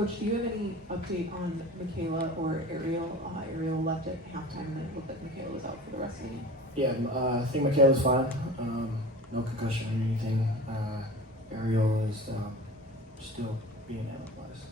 Coach, do you have any update on Michaela or Ariel? Ariel left at halftime and it looked like Michaela was out for the rest of the game. Yeah, I think Michaela's fine. No concussion or anything. Ariel is still being analyzed.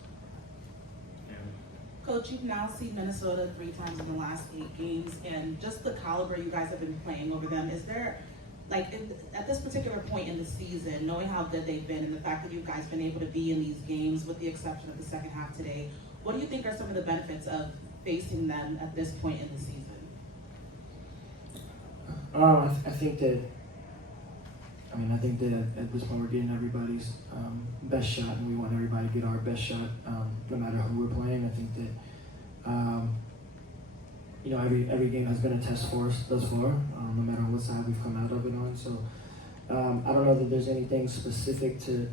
Coach, you've now seen Minnesota 3 times in the last 8 games, and just the caliber you guys have been playing over them, is there, at this particular point in the season, knowing how good they've been and the fact that you guys been able to be in these games with the exception of the second half today, what do you think are some of the benefits of facing them at this point in the season? I think that at this point we're getting everybody's best shot, and we want everybody to get our best shot, no matter who we're playing. I think that every game has been a test for us thus far, no matter what side we've come out of it on. So I don't know that there's anything specific to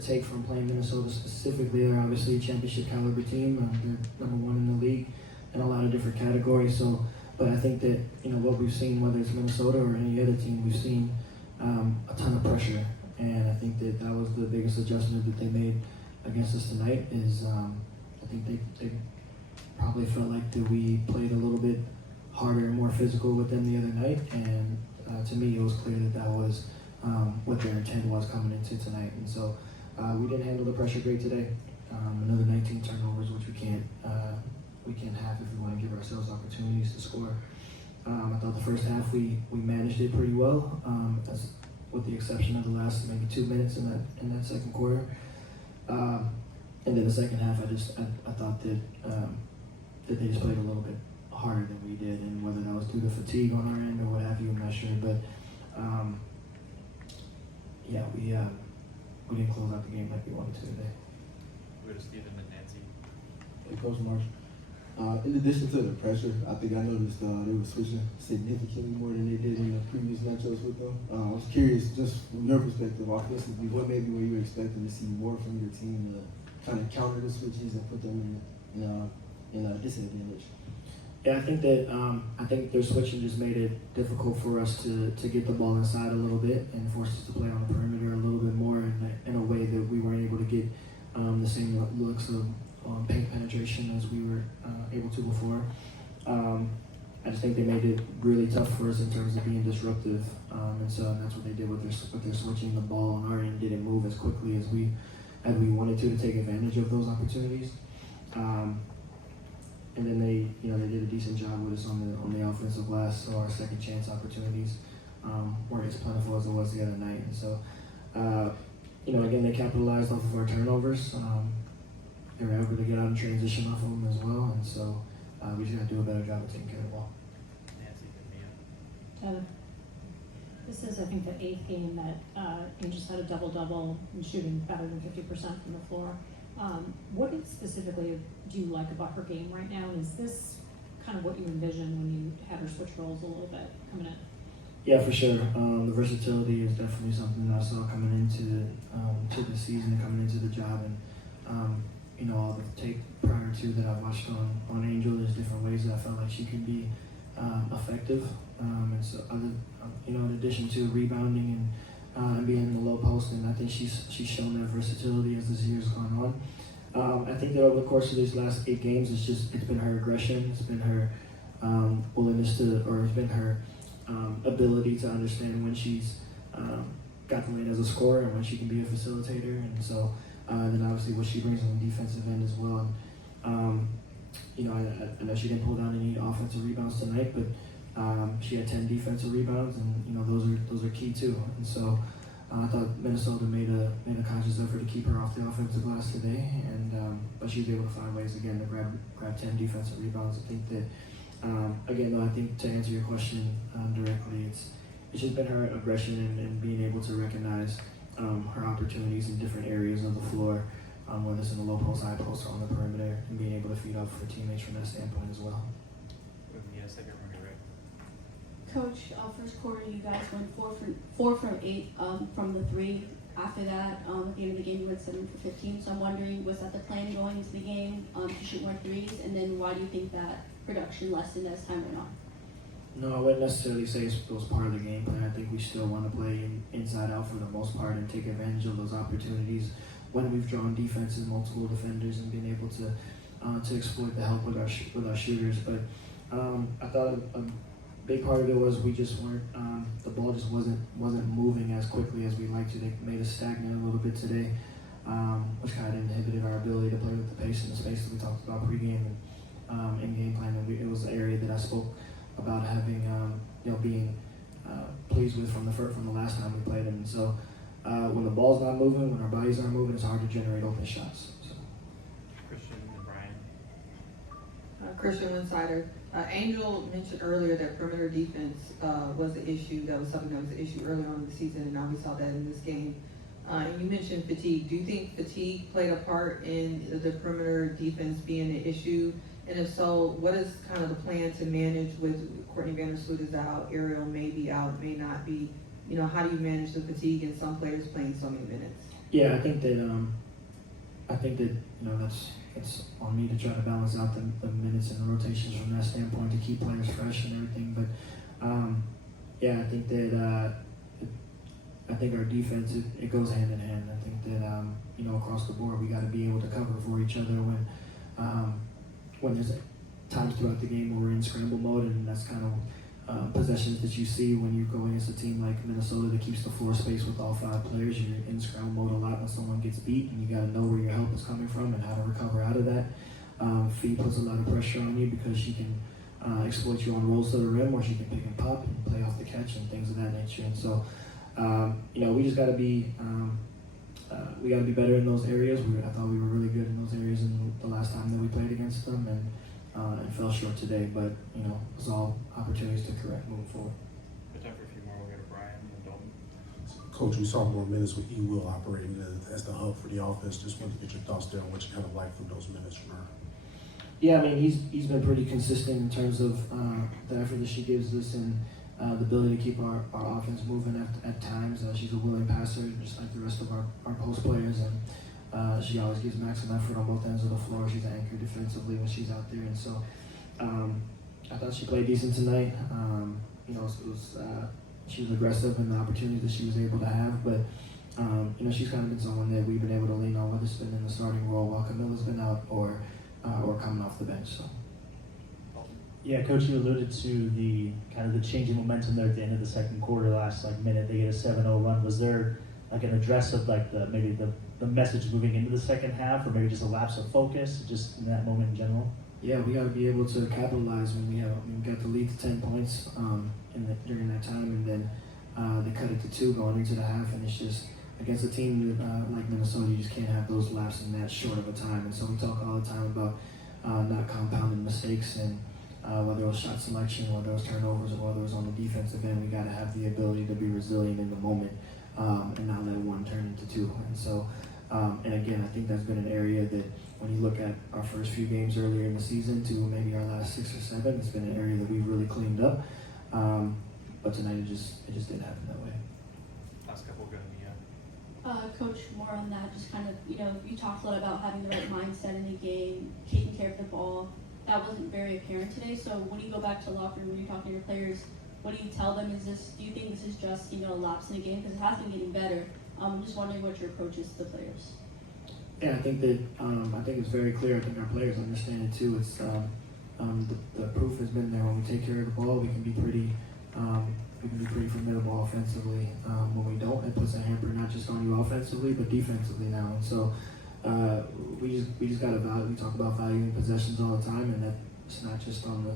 take from playing Minnesota specifically. They're obviously a championship caliber team. They're number 1 in the league in a lot of different categories. So, but I think that what we've seen, whether it's Minnesota or any other team, we've seen a ton of pressure, and I think that was the biggest adjustment that they made against us tonight. Is I think they probably felt like that we played a little bit harder and more physical with them the other night, and to me it was clear that was what their intent was coming into tonight. And so we didn't handle the pressure great today. Another 19 turnovers, which we can't have if we want to give ourselves opportunities to score. I thought the first half we managed it pretty well, with the exception of the last maybe 2 minutes in that second quarter. And then the second half, I thought that they just played a little bit harder than we did, and whether that was due to fatigue on our end or what have you, I'm not sure. But we didn't close out the game like we wanted to today. Go to Stephen and Nancy. Hey, Coach Marsh. In addition to the pressure, I noticed they were switching significantly more than they did in the previous matchups with them. I was curious, just from your perspective, offensively, what maybe were you expecting to see more from your team to kind of counter the switches and put them in a disadvantage? Yeah, I think their switching just made it difficult for us to get the ball inside a little bit and force us to play on the perimeter a little bit more in a way that we weren't able to get the same looks of paint penetration as we were able to before. I just think they made it really tough for us in terms of being disruptive, and that's what they did with their switching the ball on our end. Didn't move as quickly as we wanted to take advantage of those opportunities. And then they did a decent job with us on the offensive glass, so our second chance opportunities weren't as plentiful as it was the other night. And so, again, they capitalized off of our turnovers. They were able to get out and transition off of them as well, and so we just got to do a better job of taking care of the ball. Nancy and Mia. This is, I think, the 8th game that you just had a double-double and shooting better than 50% from the floor. What specifically do you like about her game right now? And is this kind of what you envisioned when you had her switch roles a little bit coming in? Yeah, for sure. The versatility is definitely something that I saw coming into to the season and coming into the job. And all the tape prior to that I watched on Angel, there's different ways that I felt like she could be effective. And so, in addition to rebounding and being in the low post, and I think she's shown that versatility as this year's gone on. I think that over the course of these last 8 games, it's been her aggression, it's been her willingness to, or it's been her ability to understand when she's got the lane as a scorer and when she can be a facilitator. And so then obviously what she brings on the defensive end as well. And, I know she didn't pull down any offensive rebounds tonight, but she had 10 defensive rebounds, and those are key too. And so I thought Minnesota made a conscious effort to keep her off the offensive glass today, and but she was able to find ways again to grab 10 defensive rebounds. I think that I think to answer your question directly, it's just been her aggression and being able to recognize her opportunities in different areas of the floor, whether it's in the low post, high post, or on the perimeter, and being able to feed off her teammates from that standpoint as well. With Mia, second running right. Coach, first quarter you guys went 4 from 8 from the 3. After that, at the end of the game you went 7 for 15. So I'm wondering, was that the plan going into the game to shoot more threes? And then why do you think that production lessened as time went on? No, I wouldn't necessarily say it was part of the game plan. I think we still want to play inside out for the most part and take advantage of those opportunities when we've drawn defenses, multiple defenders, and being able to exploit the help with our shooters. But I thought a big part of it was we just weren't the ball just wasn't moving as quickly as we liked to. They made us stagnant a little bit today, which kind of inhibited our ability to play with the pace and the space that we talked about pregame and in game plan. And it was an area that I spoke about having being pleased with from the last time we played them. And so when the ball's not moving, when our bodies aren't moving, it's hard to generate open shots. So. Christian and Brian. Christian Winsider. Angel mentioned earlier that perimeter defense was the issue. That was something that was an issue earlier on in the season, and now we saw that in this game. And you mentioned fatigue. Do you think fatigue played a part in the perimeter defense being an issue? And if so, what is kind of the plan to manage with Courtney Vandersloot is out, Ariel may be out, may not be? How do you manage the fatigue and some players playing so many minutes? Yeah, I think that that's on me to try to balance out the minutes and the rotations from that standpoint to keep players fresh and everything. But yeah, I think that I think our defense it goes hand in hand. I think that across the board we got to be able to cover for each other when there's times throughout the game where we're in scramble mode, and that's kind of possessions that you see when you go against a team like Minnesota that keeps the floor space with all 5 players. You're in scramble mode a lot when someone gets beat, and you got to know where your help is coming from and how to recover out of that. Fee puts a lot of pressure on you because she can exploit you on rolls to the rim, or she can pick and pop and play off the catch and things of that nature. And so, we just got to be better in those areas. I thought we were really good in those areas in the last time that we played against them, and fell short today. But it was all opportunities to correct moving forward. Good time for a few more. We'll go to Brian and Dalton. Coach, we saw more minutes with E-Will operating as the hub for the offense. Just wanted to get your thoughts there on what you kind of like from those minutes from her. Yeah, I mean, he's been pretty consistent in terms of the effort that she gives us and the ability to keep our offense moving at times. She's a willing passer, just like the rest of our post players, and she always gives maximum effort on both ends of the floor. She's an anchor defensively when she's out there, and so I thought she played decent tonight. She was aggressive in the opportunities that she was able to have, but she's kind of been someone that we've been able to lean on, whether it's been in the starting role while Camilla's been out or coming off the bench. So. Yeah, Coach, you alluded to the kind of the changing momentum there at the end of the second quarter. Last minute, they get a 7-0 run. Was there like an address of like the message moving into the second half, or maybe just a lapse of focus, just in that moment in general? Yeah, we got to be able to capitalize when we got the lead to 10 points during that time, and then they cut it to 2 going into the half, and it's just against a team like Minnesota, you just can't have those lapses in that short of a time. And so we talk all the time about not compounding mistakes, and whether it was shot selection, whether it was turnovers, or whether it was on the defensive end, we got to have the ability to be resilient in the moment and not let one turn into 2. And so, and again, I think that's been an area that when you look at our first few games earlier in the season to maybe our last 6 or 7, it's been an area that we've really cleaned up. But tonight it just didn't happen that way. Last couple will go to Mia. Coach, more on that, just kind of, you talked a lot about having the right mindset in the game, taking care of the ball. That wasn't very apparent today. So when you go back to the locker room, when you're talking to your players, what do you tell them? Do you think this is just, a lapse in the game? Because it has been getting better. I'm just wondering what your approach is to the players. Yeah, I think that I think it's very clear. I think our players understand it too. It's the proof has been there. When we take care of the ball, we can be pretty formidable offensively. When we don't, it puts a hamper not just on you offensively, but defensively now. And so we just got to value. We talk about valuing possessions all the time, and that's not just on the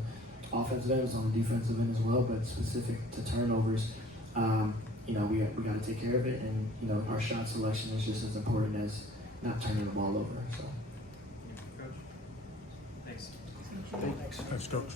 offensive end; it's on the defensive end as well. But specific to turnovers, we got to take care of it, and our shot selection is just as important as not turning the ball over. So. Coach. Thanks. Thanks, Coach.